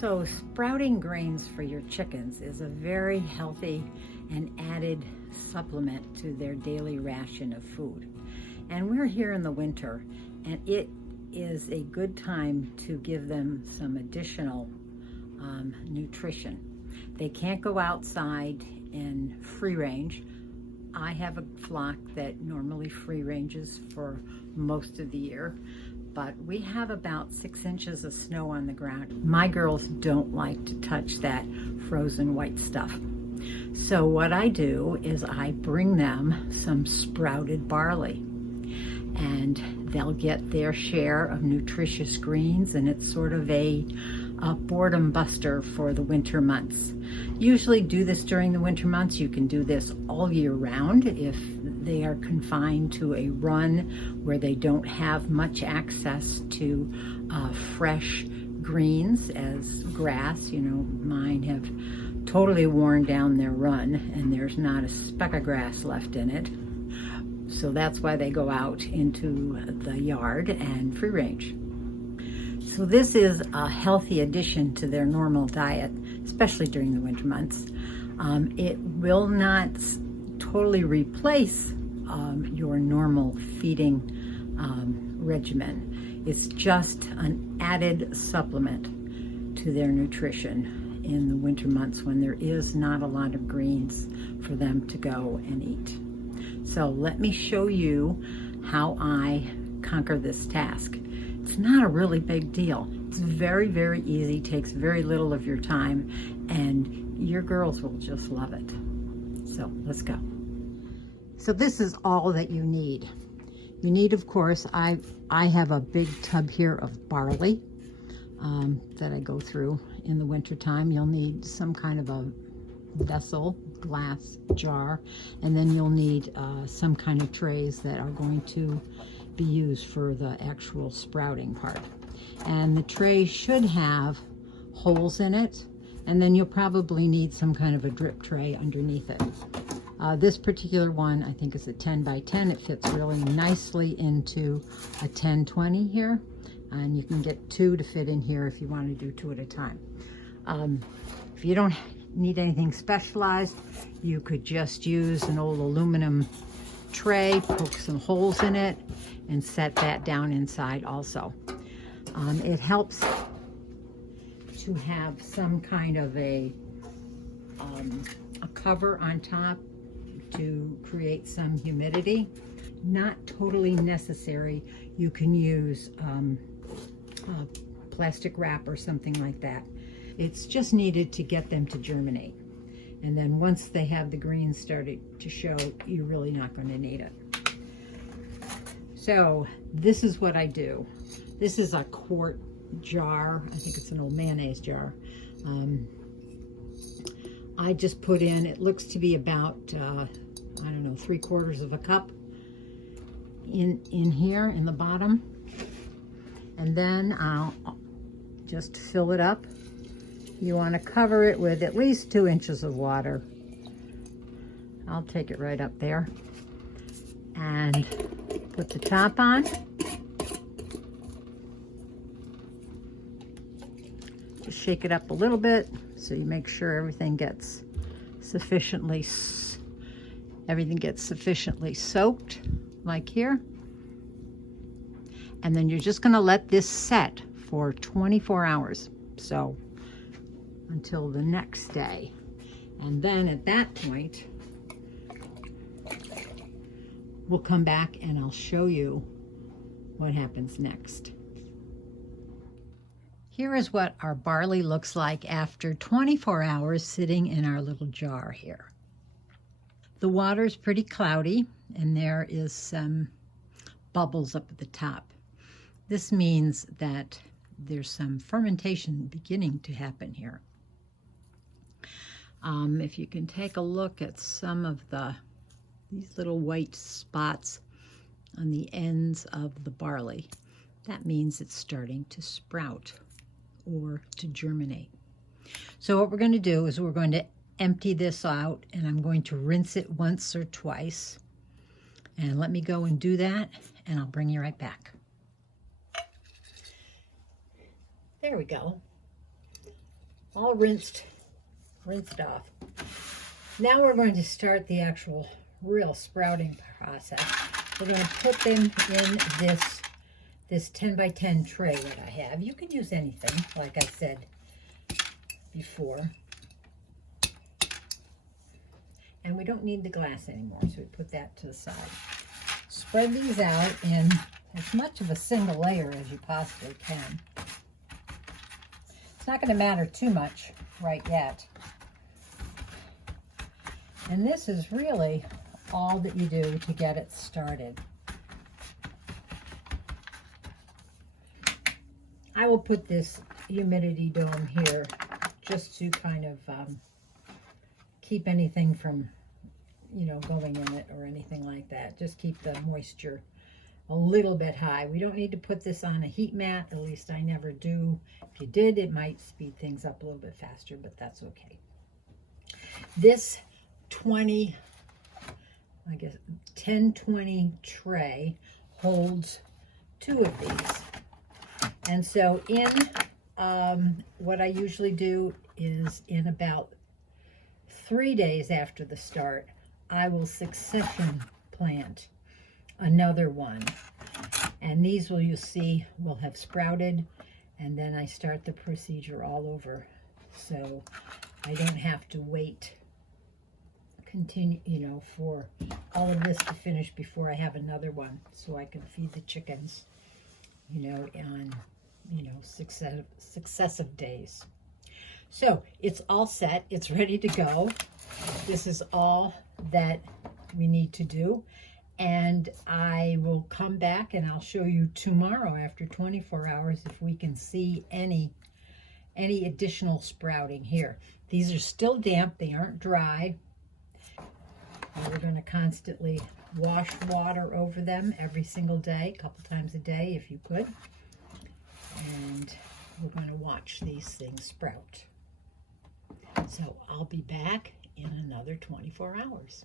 So sprouting grains for your chickens is a very healthy and added supplement to their daily ration of food. And we're here in the winter, and it is a good time to give them some additional nutrition. They can't go outside in free range. I have a flock that normally free ranges for most of the year, but we have about 6 inches of snow on the ground. My girls don't like to touch that frozen white stuff. So what I do is I bring them some sprouted barley, and they'll get their share of nutritious greens, and it's sort of a boredom buster for the winter months. Usually do this during the winter months. You can do this all year round if they are confined to a run where they don't have much access to fresh greens as grass. You know, mine have totally worn down their run and there's not a speck of grass left in it. So that's why they go out into the yard and free range. So this is a healthy addition to their normal diet, especially during the winter months. It will not totally replace your normal feeding regimen. It's just an added supplement to their nutrition in the winter months when there is not a lot of greens for them to go and eat. So let me show you how I conquer this task. It's not a really big deal. It's very, very easy, takes very little of your time, and your girls will just love it. So let's go. So this is all that you need. You need, of course, I have a big tub here of barley that I go through in the winter time. You'll need some kind of a vessel, glass jar, and then you'll need some kind of trays that are going to be used for the actual sprouting part. And the tray should have holes in it, and then you'll probably need some kind of a drip tray underneath it. This particular one, I think, is a 10 by 10. It fits really nicely into a 10-20 here, and you can get 2 to fit in here if you want to do 2 at a time. If you don't need anything specialized, you could just use an old aluminum tray, poke some holes in it, and set that down inside also. It helps to have some kind of a cover on top to create some humidity. Not totally necessary. You can use plastic wrap or something like that. It's just needed to get them to germinate. And then once they have the greens started to show, you're really not going to need it. So this is what I do. This is a quart jar. I think it's an old mayonnaise jar. I just put in, it looks to be about, I don't know, 3/4 of a cup in here in the bottom. And then I'll just fill it up. You want to cover it with at least 2 inches of water. I'll take it right up there and put the top on. Just shake it up a little bit so you make sure everything gets sufficiently soaked, like here. And then you're just going to let this set for 24 hours. So until the next day. And then at that point, we'll come back and I'll show you what happens next. Here is what our barley looks like after 24 hours sitting in our little jar here. The water's pretty cloudy and there is some bubbles up at the top. This means that there's some fermentation beginning to happen here. If you can take a look at some of these little white spots on the ends of the barley, that means it's starting to sprout or to germinate. So what we're going to do is we're going to empty this out, and I'm going to rinse it once or twice. And let me go and do that, and I'll bring you right back. There we go. all rinsed off. Now we're going to start the actual real sprouting process. We're going to put them in this 10 by 10 tray that I have. You can use anything, like I said before. And we don't need the glass anymore, so we put that to the side. Spread these out in as much of a single layer as you possibly can. It's not going to matter too much right yet. And this is really all that you do to get it started. I will put this humidity dome here just to kind of keep anything from, you know, going in it or anything like that. Just keep the moisture a little bit high. We don't need to put this on a heat mat, at least I never do. If you did, it might speed things up a little bit faster, but that's okay. This 10-20 tray holds 2 of these. And so in what I usually do is in about 3 days after the start, I will succession plant another one. And these will, you see, will have sprouted, and then I start the procedure all over. So I don't have to wait, continue, you know, for all of this to finish before I have another one, so I can feed the chickens, you know, on, you know, successive days. So it's all set, it's ready to go. This is all that we need to do, and I will come back and I'll show you tomorrow after 24 hours if we can see any additional sprouting here. These are still damp, they aren't dry. And we're going to constantly wash water over them every single day, a couple times a day if you could. And we're going to watch these things sprout. So I'll be back in another 24 hours.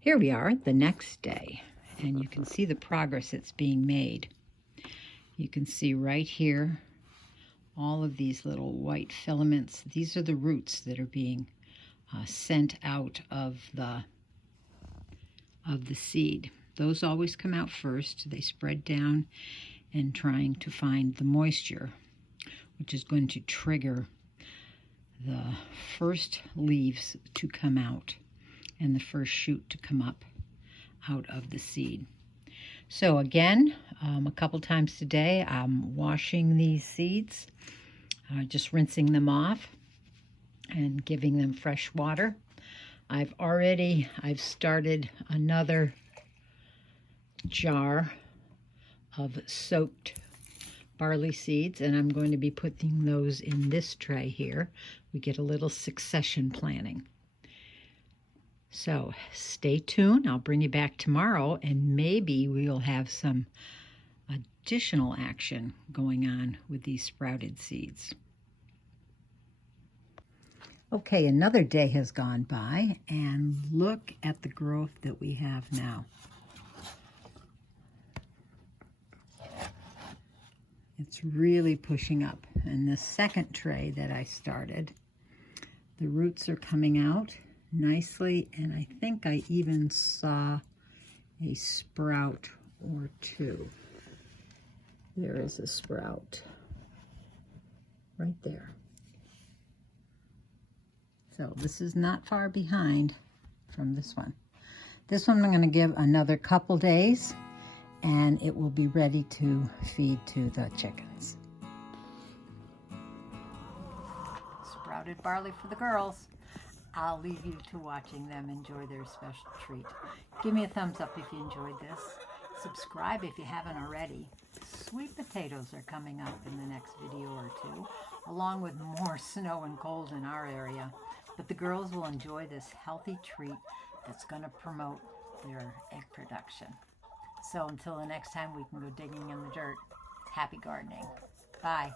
Here we are the next day, and you can see the progress that's being made. You can see right here all of these little white filaments. These are the roots that are being sent out of the seed. Those always come out first. They spread down and trying to find the moisture, which is going to trigger the first leaves to come out and the first shoot to come up out of the seed. So again, a couple times today, I'm washing these seeds, just rinsing them off and giving them fresh water. I've started another jar of soaked barley seeds, and I'm going to be putting those in this tray here. We get a little succession planting. So stay tuned. I'll bring you back tomorrow, and maybe we'll have some additional action going on with these sprouted seeds. Okay, another day has gone by, and look at the growth that we have now. It's really pushing up. And the second tray that I started, the roots are coming out nicely, and I think I even saw a sprout or two. There is a sprout right there. So this is not far behind from this one. This one I'm going to give another couple days, and it will be ready to feed to the chickens. Sprouted barley for the girls. I'll leave you to watching them enjoy their special treat. Give me a thumbs up if you enjoyed this. Subscribe if you haven't already. Sweet potatoes are coming up in the next video or two, along with more snow and cold in our area. But the girls will enjoy this healthy treat that's going to promote their egg production. So until the next time we can go digging in the dirt, happy gardening. Bye.